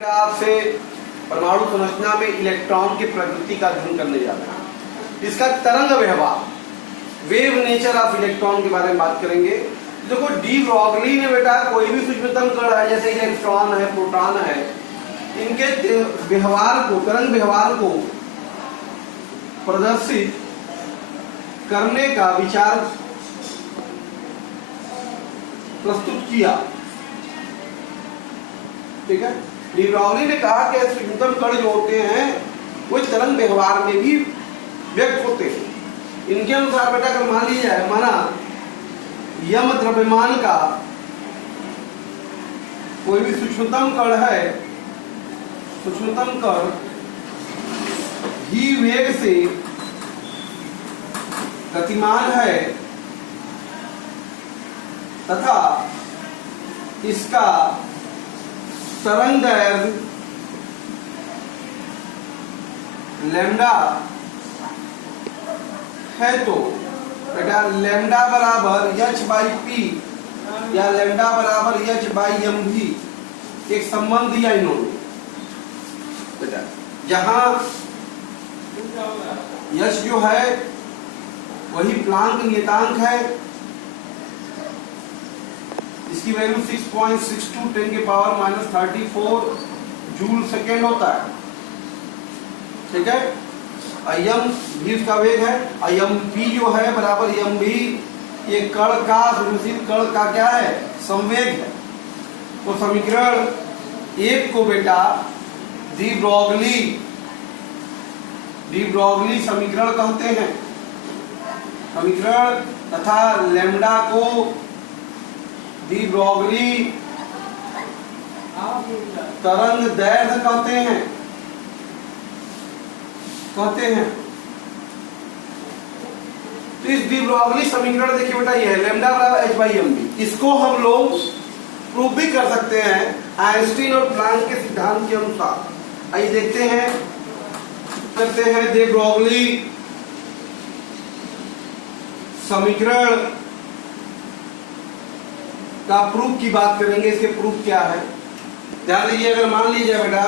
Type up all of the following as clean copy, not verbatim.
आपसे परमाणु संरचना में इलेक्ट्रॉन की प्रकृति का अध्ययन करने जा रहे हैं। इसका तरंग व्यवहार, वेव नेचर ऑफ इलेक्ट्रॉन के बारे में बात करेंगे। देखो, डी ब्रॉगली ने बेटा कोई भी सूक्ष्मतम कण है, जैसे इलेक्ट्रॉन है, प्रोटॉन है, इनके व्यवहार को, तरंग व्यवहार को प्रदर्शित करने का विचार प्रस्तुत किया। ठीक है, डी ब्रॉगली ने कहा कि सूक्ष्मतम कण जो होते हैं वो तरंग व्यवहार में भी व्यक्त होते हैं। इनके अनुसार बेटा अगर मान लिया जाए, माना यम द्रव्यमान का कोई भी सूक्ष्मतम कण है, सूक्ष्मतम कण ही वेग से गतिमान है तथा इसका तरंग दैर्घ्य लैम्डा है, तो बेटा लैम्डा बराबर एच बाई पी या लैम्डा बराबर एच बाई एम भी एक संबंध दिया इन्होंने बेटा, जहां एच जो है वही प्लांक नियतांक है, इसकी वैल्यू 6.62 10 के पावर -34 जूल सेकेंड होता है। ठीक है, यम भी इसका वेग है, यम भी जो है बराबर यम भी ये कण का, सुनिश्चित कण का क्या है, संवेग है। तो समीकरण एक को बेटा डी ब्रॉगली समीकरण कहते हैं। समीकरण तथा लैम्डा को डी ब्रॉगली तरंग दैर्घ्य कहते हैं। तो इस डी ब्रॉगली समीकरण देखिए बेटा, ये है लैम्डा बराबर एच बाई एम बी। इसको हम लोग प्रूव भी कर सकते हैं आइंस्टीन और प्लांक के सिद्धांत के अनुसार। आइए देखते हैं, करते हैं डी ब्रॉगली समीकरण का प्रूफ की बात करेंगे। इसके प्रूफ क्या है ध्यान दीजिए। अगर मान लीजिए बेटा,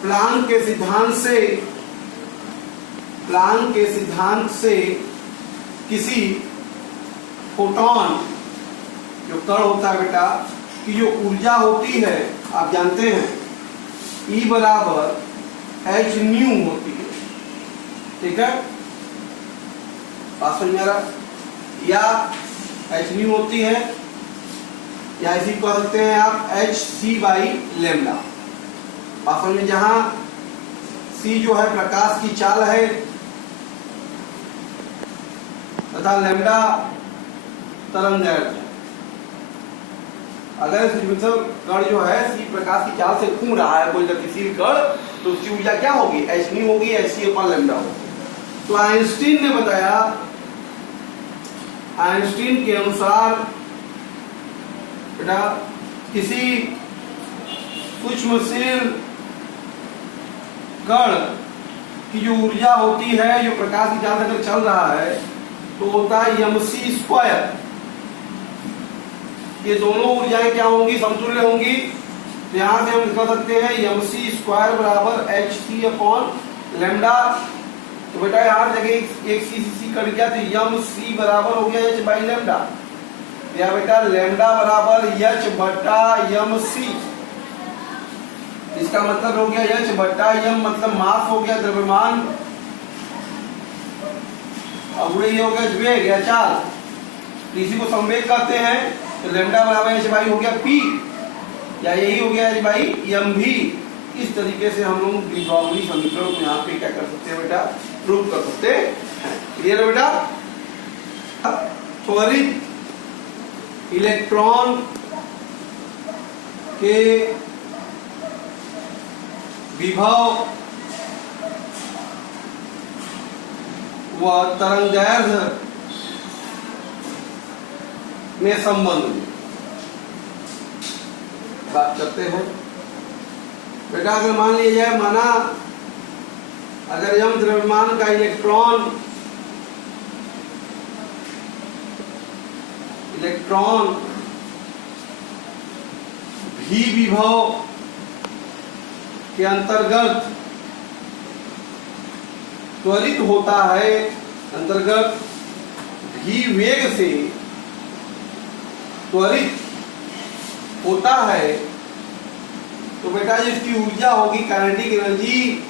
प्लांक के सिद्धांत से किसी फोटोन जो कण होता है बेटा की जो ऊर्जा होती है, आप जानते हैं E बराबर एच न्यू होती है। ठीक है, बात समझ आ रहा, या एच न्यू होती है, या इसी को कह सकते हैं आप एच सी बाई लैम्डा। वास्तव में जहां सी जो है प्रकाश की चाल है तथा लैम्डा तरंग दैर्घ्य। अगर कण जो है सी प्रकाश की चाल से घूम रहा है कोई गतिशील कण, तो उसकी ऊर्जा क्या होगी, एच न्यू होगी, एच सी अपॉन लैम्डा होगी। तो आइंस्टीन ने बताया, आइंस्टीन के अनुसार बेटा किसी सूक्ष्मशील कण की जो ऊर्जा होती है, जो प्रकाश की चाल से चल रहा है, तो होता है mc स्क्वायर। ये दोनों ऊर्जाएं क्या होंगी, समतुल्य होंगी। तो यहां से हम लिख सकते हैं mc स्क्वायर बराबर एच सी अपॉन लैम्डा। तो बेटा यहाँ जगह एक सी कट गया, तो यम सी बराबर हो गया एच बाई लैम्डा, या बेटा लैम्डा बराबर एच बटा यम सी। इसका मतलब हो गया एच बटा यम, मतलब मास हो गया, द्रव्यमान, और ये हो गया वेग या चाल। इसी को संवेग कहते हैं। तो लैम्डा बराबर एच बाई हो गया पी, या यही हो गया एच बाई एम भी। इस तरीके से हम लोग डी ब्रॉगली समीकरण को यहाँ पे क्या कर सकते हैं बेटा, प्रूव कर सकते हैं। क्लियर है बेटा। त्वरित इलेक्ट्रॉन के विभव व तरंगदैर्घ्य में संबंध बात करते हैं बेटा। अगर मान लिया जाए, माना अगर यम द्रव्यमान का इलेक्ट्रॉन भी विभव के अंतर्गत त्वरित होता है, अंतर्गत भी वेग से त्वरित होता है, तो बेटा जिसकी ऊर्जा होगी काइनेटिक एनर्जी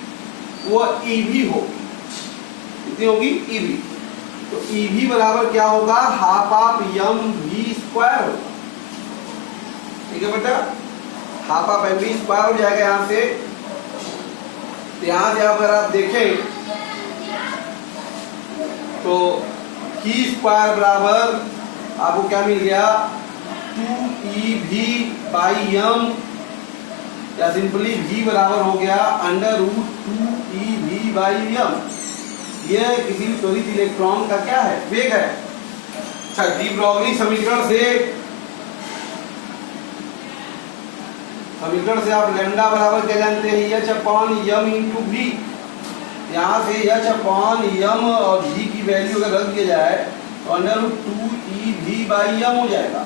वो ईवी होगी। कितनी होगी? ईवी। तो ईवी बराबर क्या होगा? Half of M V square होगा। ठीक है बेटा, half of M V square हो जाएगा यहां से। तो यहां से अगर आप देखें तो की स्क्वायर बराबर आपको क्या मिल गया? 2EV बाई एम, या सिंपली v बराबर हो गया √2EV बाई एम। यह किसी भी त्वरित इलेक्ट्रॉन का क्या है? वेग है। अच्छा, डी ब्रॉगली समीकरण से आप लैम्डा बराबर क्या जानते हैं? h upon m into v। यहाँ से h अपॉन m और v की वैल्यू अगर रख दिया जाए तो √2EV बाई एम हो जाएगा।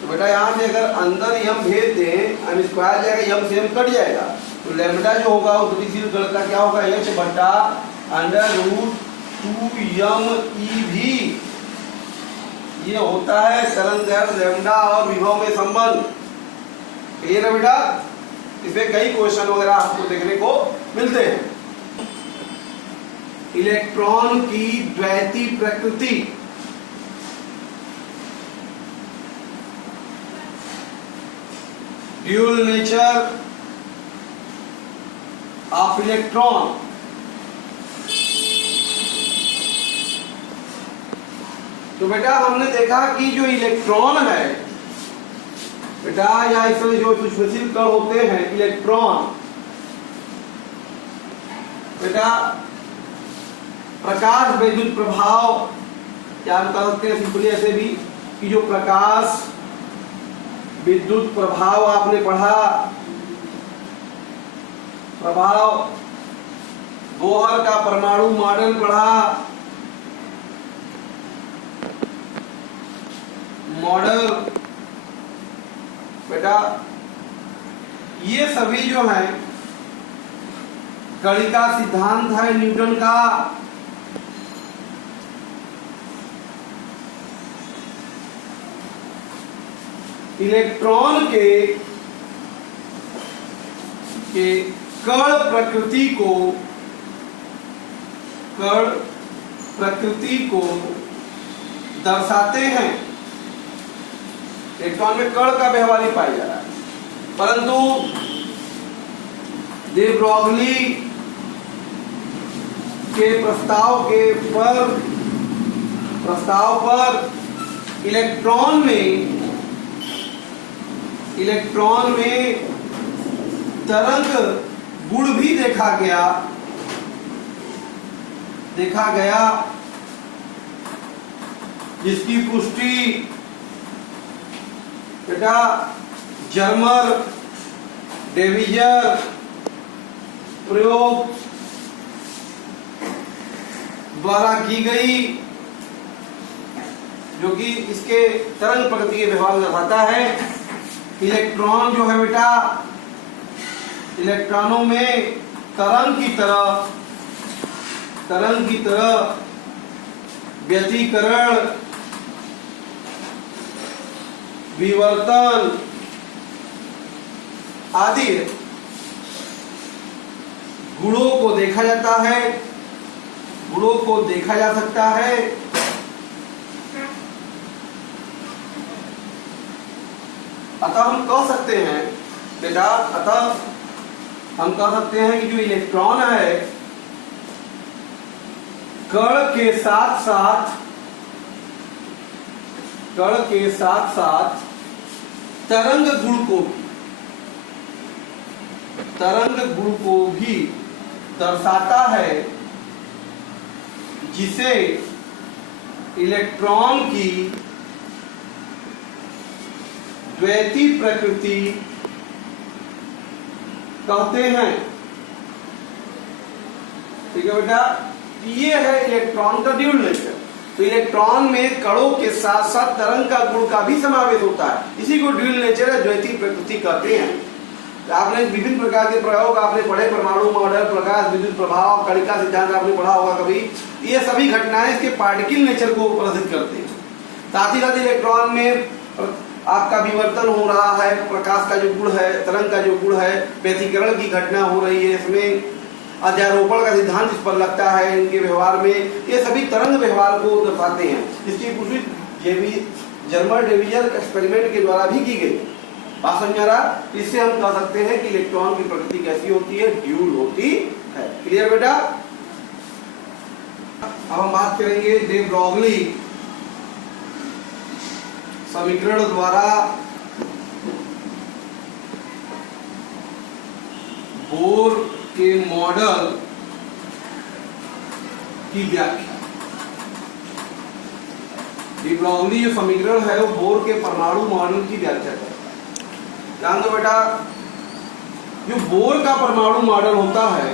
तो बेटा यहाँ से अगर अंदर m भेज दें, m स्क्वायर जाएगा, m से m कट जाएगा, तो लैम्डा जो होगा वो गतिशील कण का क्या होगा? h बटा √2m EV। ये होता है तरंग दैर्ध्य लैम्डा और विभव में संबंध। क्लियर है बेटा? इसमें कई क्वेश्चन वगैरह आपको देखने को मिलते हैं। इलेक्ट्रॉन की द्वैती प्रकृति। Dual nature of electron. तो बेटा हमने देखा कि जो इलेक्ट्रॉन है बेटा, या इसमें जो सूक्ष्मशील कण होते हैं इलेक्ट्रॉन, बेटा प्रकाश विद्युत प्रभाव, क्या हम कह सकते हैं सिंपली ऐसे भी कि जो प्रकाश विद्युत प्रभाव आपने पढ़ा, प्रभाव, बोहर का परमाणु मॉडल पढ़ा, मॉडल बेटा ये सभी जो है कणिका सिद्धांत है न्यूटन का। इलेक्ट्रॉन के कण प्रकृति को दर्शाते हैं। इलेक्ट्रॉन में कण का व्यवहार ही पाया जा रहा है, परंतु दे ब्रॉगली के प्रस्ताव पर इलेक्ट्रॉन में तरंग गुण भी देखा गया जिसकी पुष्टि बेटा जर्मर डेविजर प्रयोग द्वारा की गई, जो कि इसके तरंग प्रकृति के व्यवहार में दर्शाता है। इलेक्ट्रॉन जो है बेटा, इलेक्ट्रॉनों में तरंग की तरह व्यतिकरण, विवर्तन आदि गुणों को देखा जाता है, गुणों को देखा जा सकता है। अतः हम कह सकते हैं बेटा, हम कह सकते हैं कि जो इलेक्ट्रॉन है कण के साथ साथ तरंग गुण को भी दर्शाता है, जिसे इलेक्ट्रॉन की द्वैती प्रकृति कहते हैं। ठीक है बेटा, ये है इलेक्ट्रॉन का ड्यूल नेचर। तो इलेक्ट्रॉन में कणों के साथ साथ तरंग का गुण का भी समावेश होता है। इसी को ड्यूल नेचर या द्वैती प्रकृति कहते हैं। आपने विभिन्न प्रकार के प्रयोग आपने पढ़े, परमाणु मॉडल, प्रकाश विद्युत प्रभाव, कणिका सिद्धांत आपने पढ़ा होगा कभी। ये सभी घटनाएं इसके पार्टिकल नेचर को प्रदर्शित करते हैं। साथ ही साथ इलेक्ट्रॉन में आपका विवर्तन हो रहा है, प्रकाश का जो गुण है, तरंग का जो गुण है, व्यतिकरण की घटना हो रही है, इसमें अध्यारोपण का सिद्धांत इस पर लगता है इनके व्यवहार में। ये सभी तरंग व्यवहार को दर्शाते हैं। इसकी पुष्टि जर्मन डिवीजन एक्सपेरिमेंट के द्वारा भी की गई। बात समझ आ रहा? इससे हम कह सकते हैं कि इलेक्ट्रॉन की प्रकृति कैसी होती है, ड्यूल होती है। क्लियर बेटा? अब हम बात करेंगे डे ब्रॉगली समीकरण द्वारा बोर के मॉडल की व्याख्या। डे ब्रॉगली जो समीकरण है वो बोर के परमाणु मॉडल की व्याख्या करता है। ध्यान दो बेटा, जो बोर का परमाणु मॉडल होता है,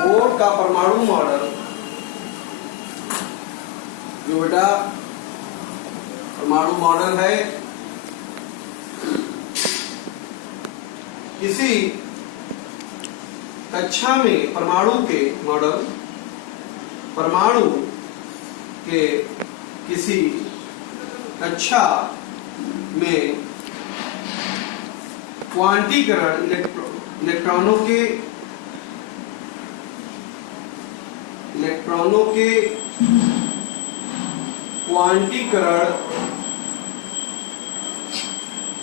बोर का परमाणु मॉडल जो बेटा परमाणु मॉडल है, किसी कक्षा में परमाणु के मॉडल, परमाणु के किसी कक्षा में क्वांटीकरण इलेक्ट्रॉनों के क्वांटीकरण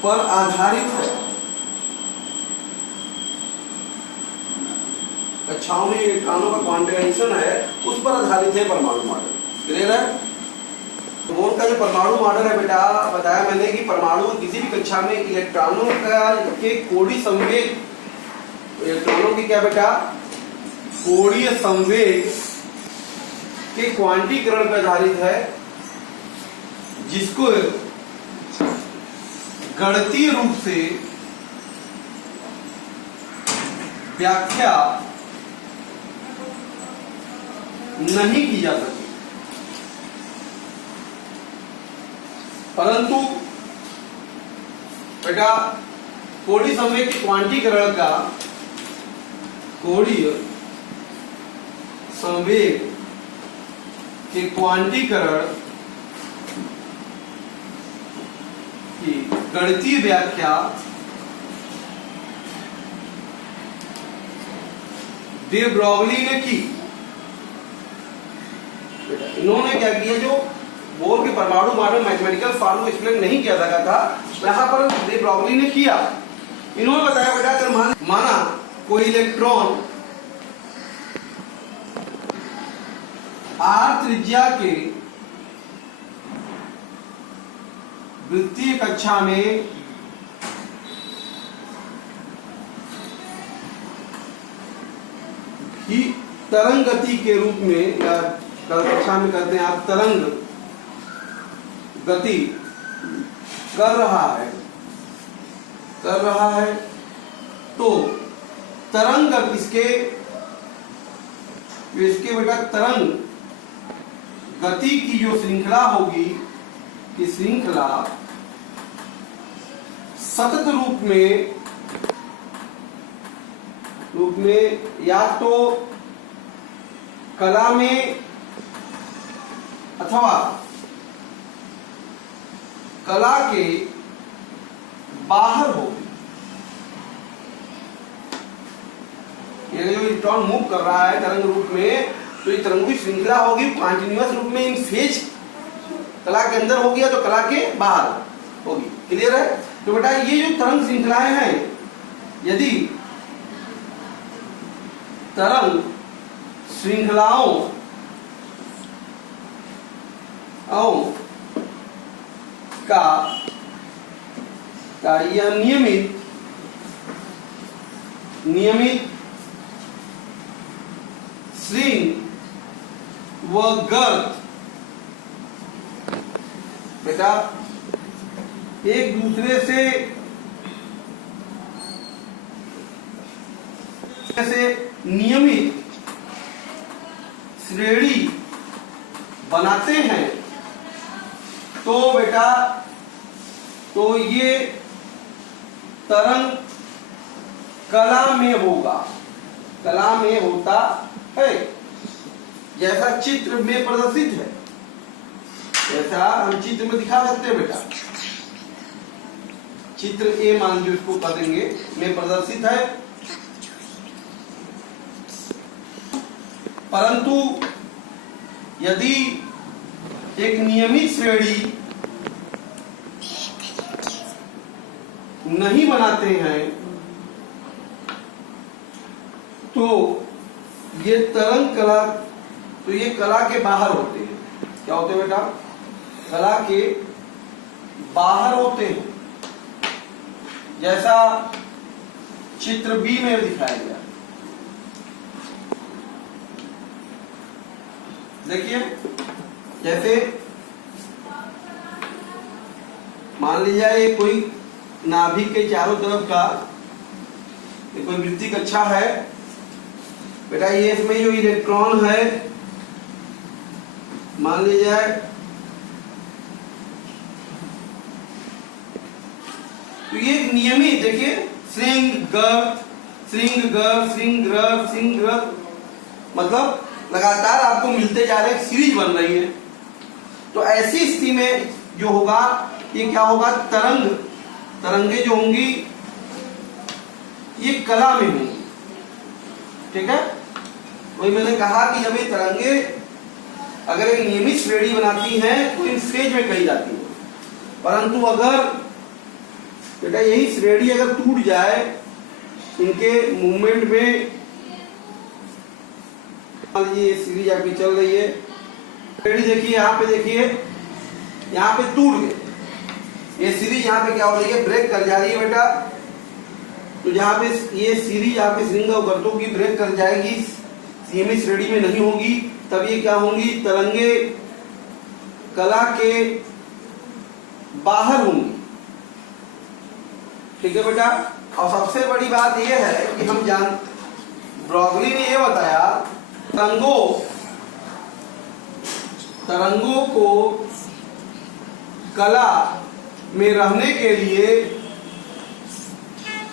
पर आधारित है। कक्षाओं में इलेक्ट्रॉनों का क्वांटिफिकेशन है, उस पर आधारित है परमाणु मॉडल। क्लियर है? बोर का जो परमाणु मॉडल है बेटा, बताया मैंने कि परमाणु किसी भी कक्षा में इलेक्ट्रॉनों का के कोणीय संवेग, इलेक्ट्रॉनों की क्या बेटा, कोणीय संवेग के क्वांटीकरण पर आधारित है, जिसको गणितीय रूप से व्याख्या नहीं की जा सकती, परंतु बेटा कोणीय संवेग के क्वांटीकरण का, कोणीय संवेग के क्वांटीकरण की गणितीय व्याख्या डे ब्रॉगली ने की। इन्होंने क्या किया, जो बोर के परमाणु मॉडल मैथमेटिकल फॉर्म को एक्सप्लेन नहीं किया सका था, वहां पर डे ब्रॉगली ने किया। इन्होंने बताया बेटा, अगर माना कोई इलेक्ट्रॉन r त्रिज्या के वृत्तीय कक्षा में ही तरंग गति के रूप में, या कक्षा में कहते हैं आप, तरंग गति कर रहा है, तो तरंग इसके बेटा तरंग गति की जो श्रृंखला होगी, कि श्रृंखला सतत रूप में या तो कला में अथवा कला के बाहर होगी। ये जो इलेक्ट्रॉन मूव कर रहा है तरंग रूप में, तो ये तरंगों की श्रृंखला होगी कंटिन्यूअस रूप में, इन फेज कला के अंदर होगी या तो कला के बाहर होगी। क्लियर है? तो बेटा ये जो तरंग श्रृंखलाएं हैं, यदि तरंग श्रृंखलाओं का यह नियमित श्रृंग व गर्त बेटा एक दूसरे से नियमित श्रेणी बनाते हैं तो बेटा तो ये तरंग कला में होगा, कला में होता है, जैसा चित्र में प्रदर्शित है, जैसा हम चित्र में दिखा सकते हैं बेटा। चित्र ए मान लीजिए उसको कर देंगे, में प्रदर्शित है। परंतु यदि एक नियमित श्रेणी नहीं बनाते हैं तो ये तरंग कला, तो ये कला के बाहर होते हैं। क्या होते हैं बेटा? कला के बाहर होते हैं, जैसा चित्र बी में दिखाया गया। देखिए, जैसे मान लीजिए ये कोई नाभिक के चारों तरफ का कोई वृत्तीय कक्षा है बेटा। ये इसमें जो इलेक्ट्रॉन है मान लीजिए तो ये नियमित, देखिए श्रृंग गर्भ, श्रृंग गर्भ, श्रृंग गर्भ, श्रृंग गर्भ, मतलब लगातार आपको मिलते जा रहे, सीरीज बन रही है। तो ऐसी स्थिति में जो होगा ये क्या होगा? तरंगे जो होंगी ये कला में होंगी। ठीक है, वही मैंने कहा कि जब ये तरंगे अगर एक नियमित श्रेणी बनाती हैं तो इन फेज में कही जाती है। परंतु अगर बेटा यही श्रेणी अगर टूट जाए इनके मूवमेंट में, मान लीजिए ये सीरीज आपकी चल रही है, श्रेणी देखिए यहाँ पे, देखिए यहाँ पे टूट गए, ये सीरीज यहाँ पे क्या हो रही है? ब्रेक कर जा रही है बेटा। तो जहाँ पे ये सीरीज यहाँ पे श्रृंग और गर्तों की ब्रेक कर जाएगी, नियमित श्रेणी में नहीं होगी, तब ये क्या होंगी? तरंगे कला के बाहर होंगी। ठीक है बेटा। और सबसे बड़ी बात यह है कि हम ब्रोगली ने यह बताया तरंगों को कला में रहने के लिए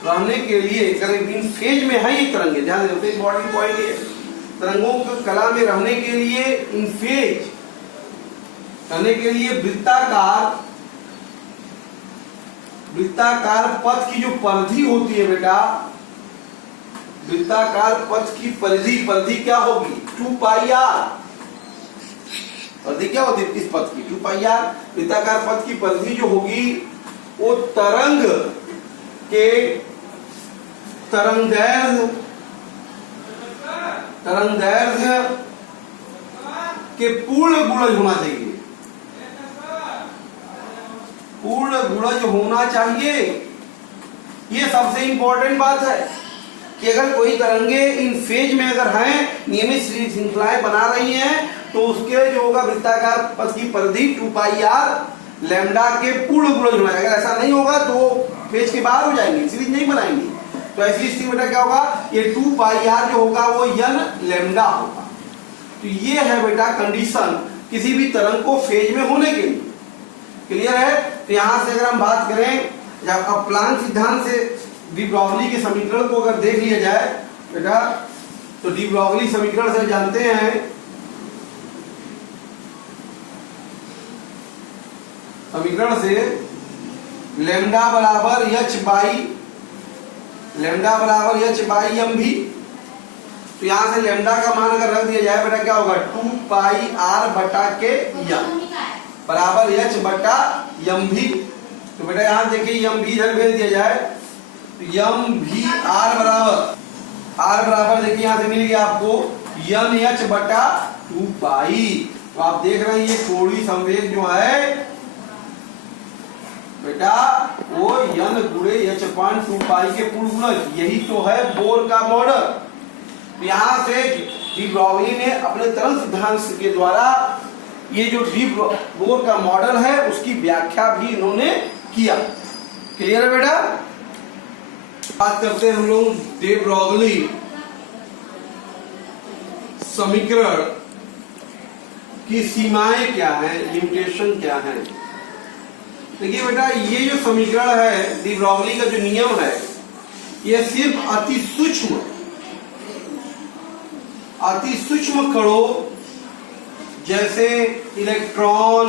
अगर इन फेज में है ये तरंगे, ध्यान देते हैं, इंपॉर्टेंट पॉइंट ये, तरंगों को कला में रहने के लिए इन फेज रहने के लिए वृत्ताकार पथ की जो परिधि होती है बेटा, वृत्ताकार पथ की परिधि क्या होगी? 2πr। परिधि क्या होती है इस पथ की? 2πr। वृत्ताकार पथ की परिधि जो होगी वो तरंग के तरंगदैर्घ्य के पूर्ण गुणज होना चाहिए, पूर्ण गुणज होना चाहिए। ये सबसे इंपॉर्टेंट बात है कि अगर कोई तरंगे इन फेज में अगर हैं, नियमित श्रृंखलाएं बना रही हैं, तो उसके जो होगा वृत्ताकार पथ की परिधि 2πr लैम्डा के पूर्ण गुणज होना चाहिए। अगर ऐसा नहीं होगा तो फेज के बाहर हो जाएंगे, सीरीज नहीं बनाएंगे। तो ऐसी स्थिति में क्या होगा? ये 2πr जो होगा वो n लैम्डा होगा। तो ये है बेटा कंडीशन किसी भी तरंग को फेज में होने के लिए। क्लियर है? तो यहां से अगर हम बात करें, जब अब प्लांक सिद्धांत से डी ब्रोगली के समीकरण को अगर देख लिया जाए बेटा, तो डी ब्रोगली समीकरण से जानते हैं समीकरण से लैम्डा बराबर h बाई एम भी। तो यहां से लैम्डा का मान अगर रख दिया जाए बेटा क्या होगा? 2πr बटा के यम बराबर h बटा यम भी। तो बेटा यहां देखिए यम भी इधर भेज दिया जाए तो यम भी r बराबर देखिए यहां से मिल गया आपको यन h बटा 2π। तो आप देख रहे हैं ये कोणीय संवेग जो है बेटा वो यन गुणे h/2π के पूर्ण गुणज, यही तो है बोर का मॉडल। यहां से डी ब्रोगली ने अपने तरंग सिद्धांत के द्वारा ये जो डी बोर का मॉडल है उसकी व्याख्या भी इन्होंने किया। क्लियर है बेटा? बात करते हैं हम लोग डी ब्रोगली समीकरण की सीमाएं क्या हैं, लिमिटेशन क्या है। देखिए बेटा, ये जो समीकरण है, डी ब्रॉगली का जो नियम है, ये सिर्फ अति सूक्ष्म कणों जैसे इलेक्ट्रॉन,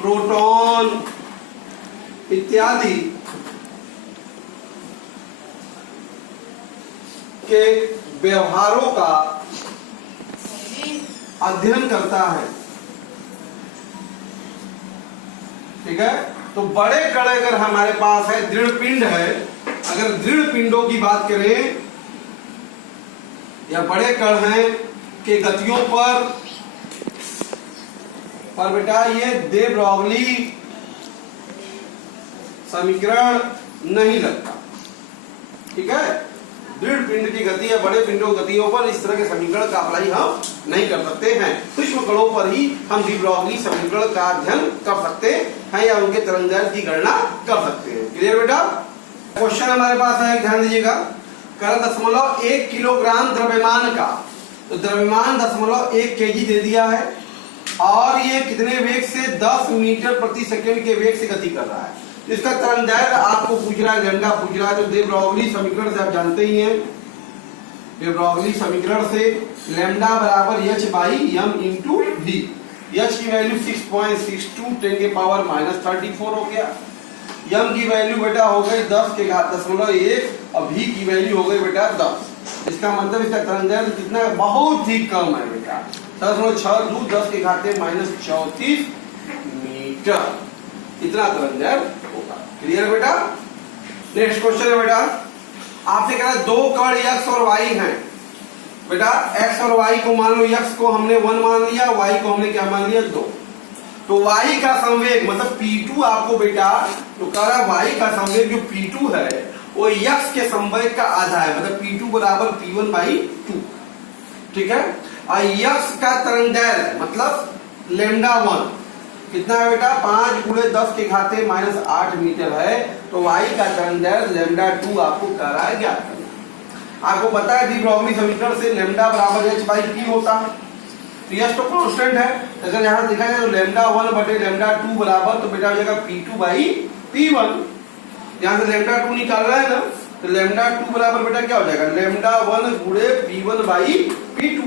प्रोटॉन इत्यादि के व्यवहारों का अध्ययन करता है। ठीक है, तो बड़े कण अगर हमारे पास है, दृढ़ पिंड है, अगर दृढ़ पिंडों की बात करें या बड़े कण हैं के गतियों पर बेटा ये दे ब्रॉगली समीकरण नहीं लगता। ठीक है, दृढ़ पिंड की गति या बड़े पिंडों गतियों पर इस तरह के समीकरण का अप्लाई हम नहीं कर सकते हैं। सूक्ष्म कणों पर ही हम डी ब्रॉगली समीकरण का अध्ययन कर सकते हैं या उनके तरंगदैर्घ्य की गणना कर सकते हैं। क्लियर बेटा? क्वेश्चन हमारे पास है, ध्यान दीजिएगा। 0.1 किलोग्राम द्रव्यमान का, तो द्रव्यमान 0.1 केजी दे दिया है और ये कितने वेग से, 10 मीटर प्रति सेकंड के वेग से गति कर रहा है। इसका तरंगदैर्घ्य आपको पूछ रहा है, लैम्डा पूछ रहा है। तो दे ब्रॉगली समीकरण से आप जानते ही हैं, दे ब्रॉगली समीकरण से लैम्डा बराबर h by m into v। h की वैल्यू 6.62 10 के पावर -34 हो गया। m की वैल्यू बेटा हो गई 10 के घात 0.1 और v की वैल्यू हो गई बेटा 10। इसका मतलब इसका तरंगदैर्घ्य कितना है, बहुत ही कम है बेटा, 10.62 10 के घाते -34 मीटर, इतना तरंगदैर्घ्य होगा। क्लियर है बेटा? नेक्स्ट क्वेश्चन है बेटा, आपसे कह रहा है 2 कण x और y हैं। बेटा x और y को मान लो, x को हमने 1 मान लिया, y को हमने क्या मान लिया 2। तो y का संवेग मतलब p2 आपको बेटा, तो कह रहा है y का संवेग जो p2 है वो x के संवेग का आधा है, मतलब p2 बराबर p1/2। ठीक है, और x का तरंगदैर्घ्य मतलब λ1 कितना है बेटा, 5 × 10 के घाते -8 मीटर है। तो y का तरंगदैर्घ्य λ2 आपको कह रहा है ज्ञात करना। आपको पता है डी ब्रॉगली समीकरण से λ बराबर h/p होता है, तो यह तो कांस्टेंट है। अगर यहां देखा जाए तो λ1 बटे λ2 बराबर, तो बेटा हो जाएगा p2/p1। यहां से λ2 निकाल रहा है ना, तो λ2 बराबर बेटा क्या हो जाएगा, λ1 × p1/p2।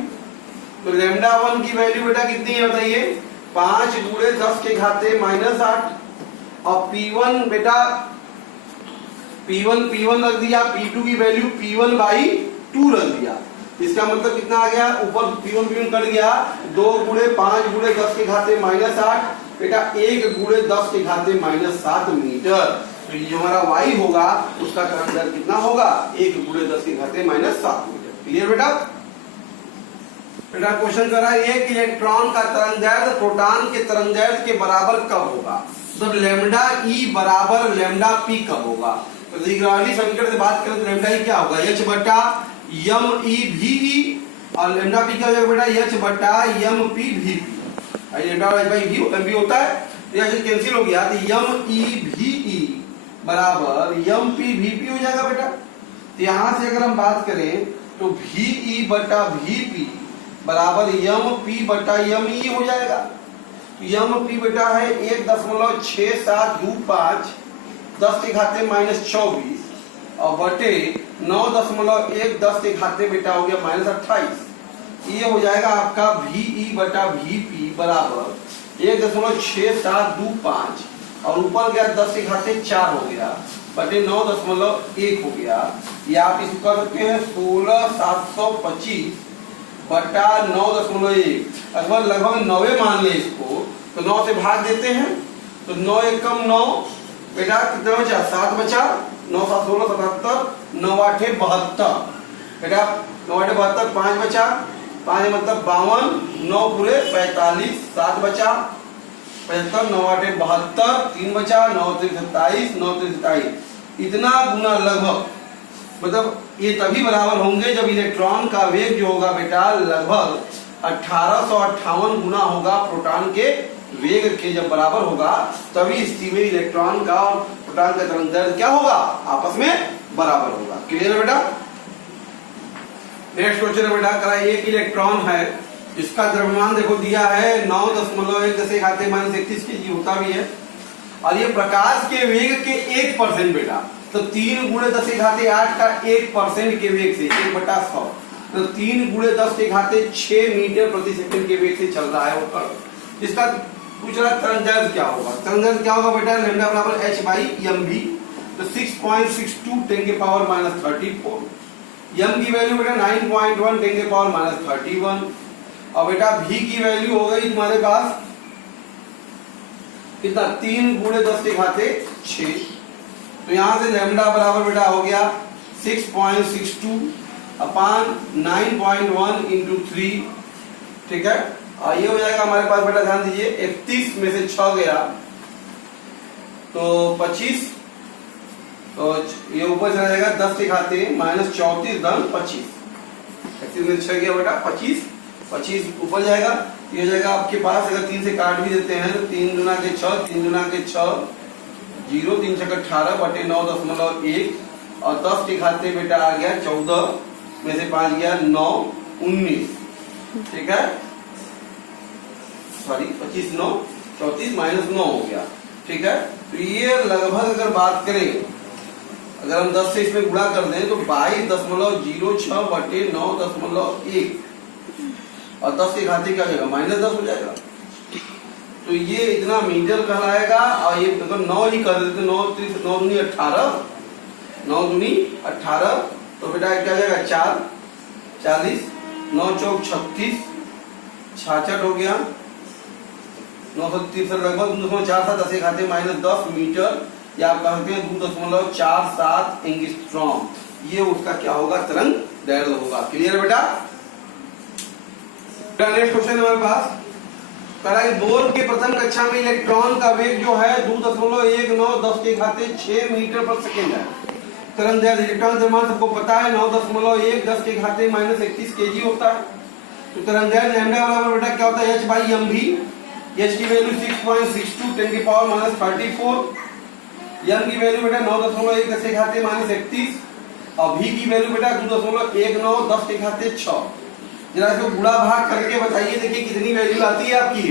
तो λ1 की वैल्यू बेटा कितनी है बताइए, 5 × 10 के घाते -8 और p1 बेटा p1 रख दिया, p2 की वैल्यू p1/2 रख दिया। इसका मतलब कितना आ गया, ऊपर p1 कट गया, 2 × 5 × 10 के घाते -8 बेटा 1 × 10 के घाते -7 मीटर। तो ये जो हमारा y होगा उसका तरंगदैर्घ्य कितना होगा, 1 × 10 के घाते -7 मीटर। क्लियर बेटा? बेटा क्वेश्चन कर रहा है, एक इलेक्ट्रॉन का तरंगदैर्घ्य प्रोटॉन के तरंगदैर्घ्य के बराबर कब होगा। तो λe बराबर λp कब होगा। तो डी ब्रॉगली समीकरण से बात करें तो λe क्या होगा, h/meVe और λp क्या हो जाएगा बेटा, h/mPVP। λ/v होता है, यह कैंसिल हो गया, तो meVe बराबर mPVP हो जाएगा बेटा। तो यहां से अगर हम बात करें तो Ve/Vp बराबर mp/me हो जाएगा। तो mp बेटा है 1.6725 10 के घाते -24 और बटे 9.1 10 के घाते बेटा हो गया -28। ये हो जाएगा आपका Ve/Vp बराबर 1.6725 और ऊपर गया 10 के घाते 4 हो गया बटे 9.1 हो गया। ये आप इसको कर सकते हैं 16,725 बटा 9.1, अगर लगभग 9 मान ले इसको, तो 9 से भाग देते हैं, तो 9 एकम 9 बेटा कितना बचा, 7 बचा, 9 7 16 77, 9 8 72 बेटा, 9 8 72, 5 बचा, 5 मतलब 52, 9 पूरे 45, 7 बचा 75, 9 8 72, 3 बचा, 9 3 27, 9 3 27। इतना गुना लगभग, मतलब ये तभी बराबर होंगे जब इलेक्ट्रॉन का वेग जो होगा बेटा लगभग 1858 गुना होगा प्रोटॉन के वेग के, जब बराबर होगा तभी स्थिति में इलेक्ट्रॉन का और प्रोटॉन का तरंगदैर्घ्य क्या होगा, आपस में बराबर होगा। क्लियर है बेटा? नेक्स्ट क्वेश्चन है बेटा, करा एक इलेक्ट्रॉन है इसका द्रव्यमान देखो दिया है 9.1 के जी होता भी है, और ये प्रकाश के वेग के 1% बेटा, तो 3 × 10⁸ का 1% के वेग से 1/100, तो 3 × 10⁶ मीटर प्रति सेकंड के वेग से चल रहा है वो कण। इसका पूछ रहा तरंग क्या होगा, तरंग क्या होगा बेटा, लैम्डा बराबर h/mv, तो 6.62 10⁻34, m की वैल्यू बेटा 9.1 10⁻31, और बेटा v की वैल्यू हो गई तुम्हारे पास कितना, 3 × 10⁶, तो यहां से लैम्डा बराबर बेटा हो गया 6.62 अपान 9.1 × 3, ठीक है। और ये हो जाएगा हमारे पास बेटा, ध्यान दीजिए 31 में से 6 गया तो 25, तो ये ऊपर चला जाएगा 10⁻−34 धन 25, 31 में से 6 गया बेटा 25 ऊपर जाएगा, ये हो जाएगा आपके पास, अगर 3 से काट भी देते हैं तो 3 × 6 3 × 6 0 3 × 18 बटे 9.1, और 10⁻, बेटा आ गया 14 में से 5 गया 9 19, ठीक है, सॉरी 25 9 34 -9 हो गया, ठीक है। तो ये लगभग अगर बात करें, अगर हम 10 से इसमें गुणा कर दें तो 22.06 बटे 9.1, और 10⁻, क्या हो जाएगा -10 हो जाएगा, तो ये इतना मीटर कहलाएगा। और ये अगर 9 ही कर देते, 9 दूनी 18, 9 दूनी 18, तो बेटा क्या हो जाएगा 4 40, 9 चौक 36, 66 हो गया, 963 लगभग 2.47 10⁻10 मीटर, या आप कह सकते हैं 2.47 एंगस्ट्रॉम, ये उसका क्या होगा, तरंग दैर्ध्य होगा। क्लियर है बेटा। नेक्स्ट क्वेश्चन हमारे पास बोर के प्रथम कक्षा में इलेक्ट्रॉन का वेग जो है 2.19 10⁶ मीटर पर सेकेंड है। तरंग दैर्ध्य इलेक्ट्रॉन द्रव्यमान सबको पता है 9.1 10⁻−31 kg होता है। तो तरंग दैर्ध्य लैम्डा बराबर बेटा क्या होता है, h/mv, h की वैल्यू 6.62 10⁻34, m की वैल्यू बेटा 9.1 10⁻31, और v की वैल्यू बेटा 2.19 10⁶ जरा इसको गुणा भाग करके बताइए, देखिए कितनी वैल्यू आती है आपकी,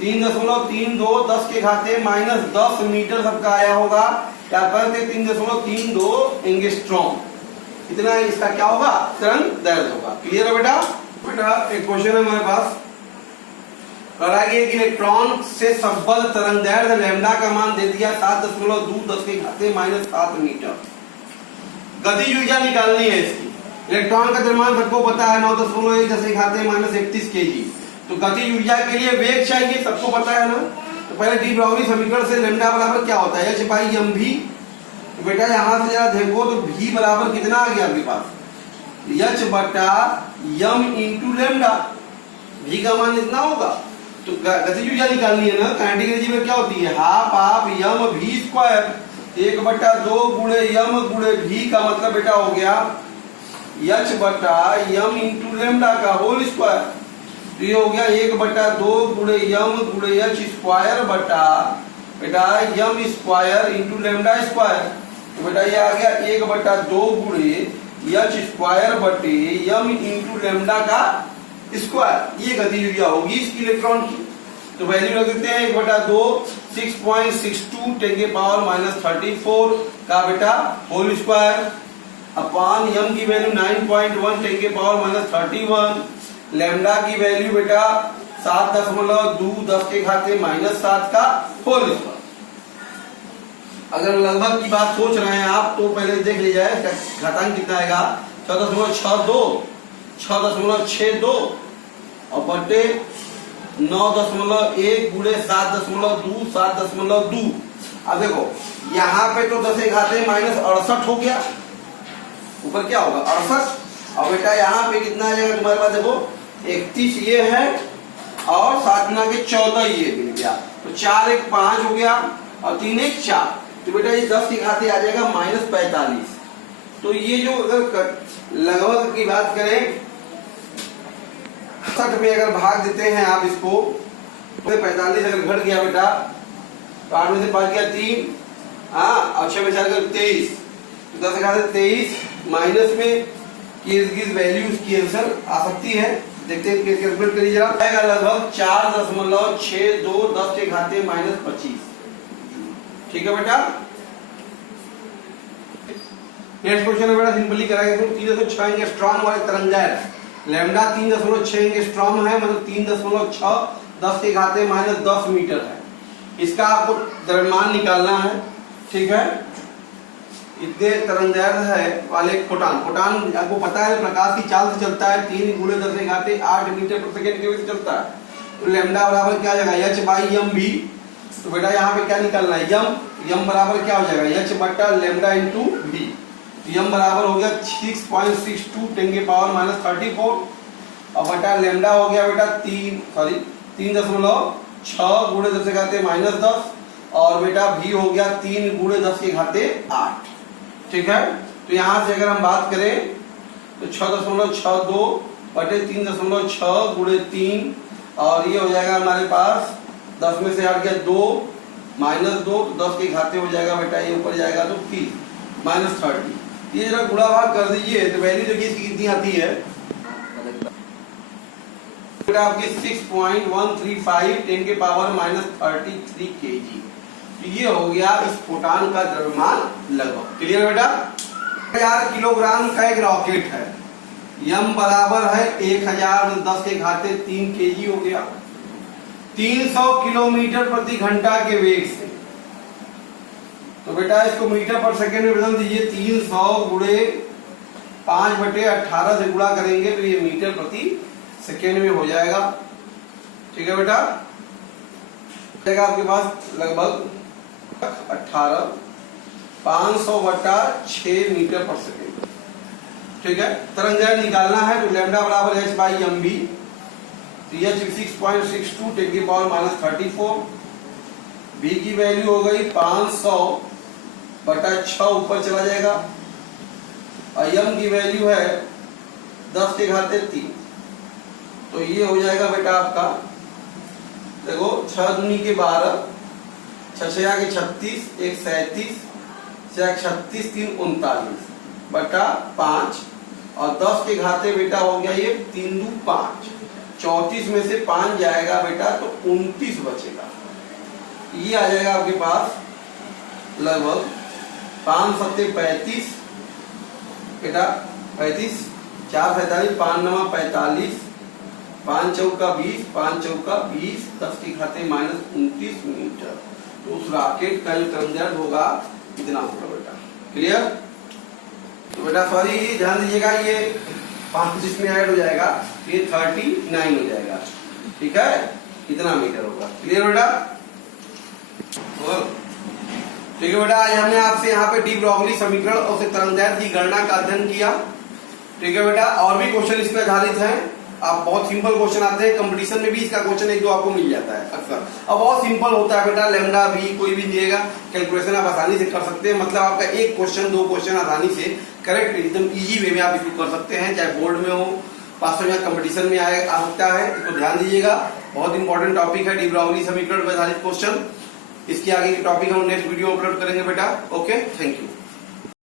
3.32 10⁻−10 मीटर सबका आया होगा, क्या करते 3.32 एंगस्ट्रॉम, इतना इसका क्या होगा, तरंग दैर्ध्य होगा। क्लियर है बेटा। बेटा एक क्वेश्चन है हमारे पास, कि इलेक्ट्रॉन से संबद्ध तरंग दैर्ध्य लैम्डा का मान दे दिया 7.2 10⁻7 मीटर, गतिज ऊर्जा निकालनी है इसकी। इलेक्ट्रॉन का द्रव्यमान सबको पता है 9.1 10⁻31 kg, तो गतिज ऊर्जा के लिए वेग चाहिए, सबको पता है ना। तो पहले डी ब्राउनी समीकरण से लैम्डा बराबर क्या होता है, h/mv, तो बेटा यहां से जरा देखो तो v बराबर कितना आ गया आपके पास, h/m × लैम्डा, v का मान इतना होगा। तो गतिज ऊर्जा निकालनी है ना, काइनेटिक एनर्जी में क्या होती है, half of m/v², 1/2 × m × v का मतलब बेटा हो गया h/m × लैम्डा का होल स्क्वायर, तो ये हो गया 1/2 × m × h² बटा बेटा m² × लैम्डा स्क्वायर, तो बेटा ये आ गया 1/2 × h² बटे m × लैम्डा का स्क्वायर, ये गतिज ऊर्जा होगी इसकी इलेक्ट्रॉन की। तो वैल्यू रख देते हैं 1/2 6.62 10⁻34 का बेटा होल स्क्वायर अपान m की वैल्यू 9.1 10⁻31, लैम्डा की वैल्यू बेटा 7.2 10⁻7 का होल स्क्वायर। अगर लगभग की बात सोच रहे हैं आप तो पहले देख लीजिए घातांक कितना आएगा, 6.62 और बटे 9.1 × 7.2 अब देखो यहाँ पे तो 10⁻68 हो गया, ऊपर क्या होगा 68, और बेटा यहाँ पे कितना आ जाएगा तुम्हारे पास, देखो 31 ये है और 7 × 14 ये मिल गया, तो 4 1 5 हो गया और 3 1 4, तो बेटा ये 10 आ जाएगा -45। तो ये जो अगर लगभग की बात करें 60 में अगर भाग देते हैं आप इसको, तो 45 अगर घट गया बेटा तो 8 में से 5 गया 3, हाँ और 6 में 4 गया 23, 10 23 माइनस में वैल्यू की आंसर आ सकती है। देखते हैं कैलकुलेट करिए जरा। आएगा लगभग 4.62 10 के घाते -25। ठीक है बेटा। नेक्स्ट क्वेश्चन है बेटा, सिंपली कराएंगे। 3.6 एंगस्ट्रॉम वाले तरंगदैर्घ्य लैम्डा 3.6 एंगस्ट्रॉम है, मतलब 3.6 10 के घाते -10 मीटर है। इसका आपको द्रव्यमान निकालना है। ठीक है, इतने तरंगदैर्घ्य है वाले फोटान। फोटान आपको पता है प्रकाश की चाल से चलता है, 3 × 10 के घाते 8 मीटर प्रति सेकंड की वेग से चलता है। तो लैम्डा बराबर क्या आ जाएगा, h/m(v). तो बेटा यहाँ पे क्या निकालना है, m बराबर क्या हो जाएगा, h बटा लैम्डा इंटू v। तो m बराबर हो गया 6.62 10 पावर -34 और बटा लैम्डा हो गया बेटा 3.6 × 10 के घाते -10 और बेटा v हो गया 3 × 10 के घाते 8। ठीक है, तो यहां से अगर हम बात करें तो 6.62 बटे 3.6 × 3 और ये हो जाएगा हमारे पास 10 में से हट गया 2 -2 तो 10 के घाते हो जाएगा बेटा, ये ऊपर जाएगा तो 30 -30। ये जरा गुणा भाग कर दीजिए तो वैल्यू देखिए इसकी कितनी आती है बेटा, आपकी 6.135 10 के पावर -33 kg। ये हो गया इस फोटान का द्रव्यमान लगभग। क्लियर बेटा। 1000 किलोग्राम का एक रॉकेट है, m बराबर है 1000 10 के घाते 3 kg हो गया, 300 किलोमीटर प्रति घंटा के वेग से। तो बेटा इसको मीटर पर सेकंड में बदल दीजिए, 300 × 5/18 से गुणा करेंगे तो ये मीटर प्रति सेकेंड में हो जाएगा। ठीक है बेटा, आपके पास लगभग 500/6 मीटर पर सेकेंड। ठीक है, तरंगदैर्घ्य निकालना है तो लैम्डा बराबर h/mv। तो h 6.62 10 की पावर -34, v की वैल्यू हो गई 500/6 ऊपर चला जाएगा और m की वैल्यू है 10 के घाते 3। तो ये हो जाएगा बेटा आपका, देखो 6 दूनी के 12, 6 के 36, 1 37, 6 36 3 39 बटा 5 और 10 के घाते बेटा हो गया ये 3 2 5, 34 में से 5 जाएगा बेटा तो 29 बचेगा। ये आ जाएगा आपके पास लगभग 5 7 35 बेटा 35, 4 47, 5 9 45, 5 चौका 20, 5 चौका 20, 10 के घाते -29 मीटर। तो उस रॉकेट का जो तरंगदैर्घ्य होगा इतना होगा बेटा। क्लियर। तो बेटा सॉरी ध्यान दीजिएगा, ये 5 इसमें ऐड हो जाएगा, ये 39 हो जाएगा। ठीक है, इतना मीटर होगा। क्लियर बेटा। ठीक है बेटा, आज हमने आपसे यहाँ पे डी ब्रोगली समीकरण और उसके तरंगदैर्घ्य की गणना का अध्ययन किया। ठीक है बेटा, और भी क्वेश्चन इसमें आधारित हैं। आप बहुत सिंपल क्वेश्चन आते हैं, कंपटीशन में भी इसका क्वेश्चन 1 2 आपको मिल जाता है अक्सर। अब बहुत सिंपल होता है बेटा, लैम्डा भी कोई भी दिएगा, कैलकुलेशन आप आसानी से कर सकते हैं। मतलब आपका 1 क्वेश्चन 2 क्वेश्चन आसानी से करेक्ट एकदम इजी वे में आप इसको कर सकते हैं, चाहे बोर्ड में हो, पास में कंपटीशन में आ सकता है। इसको ध्यान दीजिएगा, बहुत इंपॉर्टेंट टॉपिक है डी ब्रोगली समीकरण पर आधारित क्वेश्चन। इसके आगे के टॉपिक हम नेक्स्ट वीडियो अपलोड करेंगे बेटा। Okay, thank you.